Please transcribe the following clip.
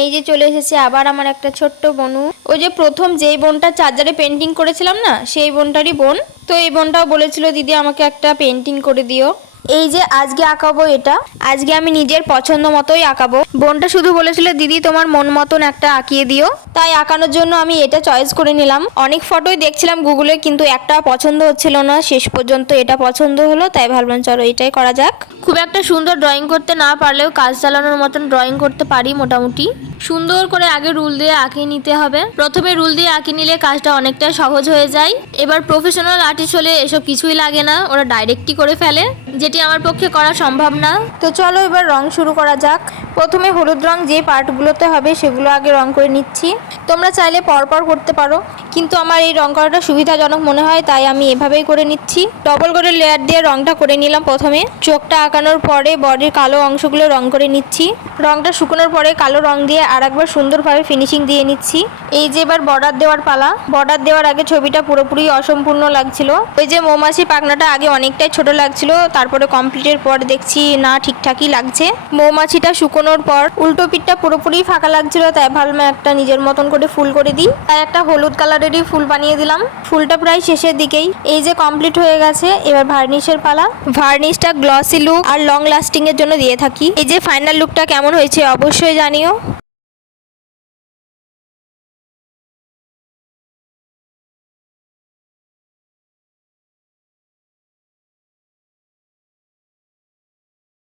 এই যে চলে এসেছে আবার আমার একটা ছোট্ট বোনু। ওই যে প্রথম যেই বোনটা চার্জারে পেন্টিং করেছিলাম না, সেই বোনটারই বোন। তো এই বোনটাও বলেছিল দিদি আমাকে একটা পেন্টিং করে দিও। এই যে আজকে আঁকাবো এটা, আজকে আমি নিজের পছন্দ মতোই আঁকাবো। বোনটা শুধু বলেছিল দিদি তোমার মন মতন একটা আঁকিয়ে দিও, তাই আঁকানোর জন্য আমি এটা চয়েস করে নিলাম। অনেক ফটোই দেখছিলাম গুগলে, কিন্তু একটা পছন্দ হচ্ছিল না। শেষ পর্যন্ত এটা পছন্দ হলো, তাই ভাবলাম চলো এটাই করা যাক। খুব একটা সুন্দর ড্রয়িং করতে না পারলেও কাজ চালানোর মতন ড্রয়িং করতে পারি মোটামুটি। সুন্দর করে আগে রুল দিয়ে আঁকিয়ে নিতে হবে। প্রথমে রুল দিয়ে আঁকিয়ে নিলে কাজটা অনেকটা সহজ হয়ে যায়। এবার প্রফেশনাল আর্টিস্ট হলে এসব কিছুই লাগে না, ওরা ডাইরেক্টই করে ফেলে, যেটি আমার পক্ষে করা সম্ভব না। তো চলো এবার রং শুরু করা যাক। প্রথমে হলুদ রং যে পার্টগুলোতে হবে সেগুলো আগে রং করে নিচ্ছি। তোমরা চাইলে পরপর করতে পারো, কিন্তু আমার এই রং করাটা সুবিধাজনক মনে হয়, তাই আমি এভাবেই করে নিচ্ছি। ডবল করে লেয়ার দিয়ে রংটা করে নিলাম। প্রথমে চোখটা আঁকানোর পরে বডির কালো অংশগুলো রং করে নিচ্ছি। রংটা শুকোনোর পরে কালো রং দিয়ে আর একবার সুন্দরভাবে ফিনিশিং দিয়ে নিচ্ছি। এই যে এবার বর্ডার দেওয়ার পালা। বর্ডার দেওয়ার আগে ছবিটা পুরোপুরি অসম্পূর্ণ লাগছিল। ওই যে মৌমাছি পাখনাটা আগে অনেকটাই ছোট লাগছিল, তারপরে কমপ্লিটের পর দেখছি না ঠিকঠাকই লাগছে। মৌমাছিটা শুকোনোর পর উল্টো পিঠটা পুরোপুরি ফাঁকা লাগছিল, তাই ভাবলাম একটা নিজের মতন করে ফুল করে দিই। তাই একটা হলুদ কালারেরই ফুল বানিয়ে দিলাম। ফুলটা প্রায় শেষের দিকেই। এই যে কমপ্লিট হয়ে গেছে, এবার ভার্নিশের পালা। ভার্নিশটা গ্লসি লুক আর লং লাস্টিং এর জন্য দিয়ে থাকি। এই যে ফাইনাল লুকটা কেমন হয়েছে অবশ্যই জানিও।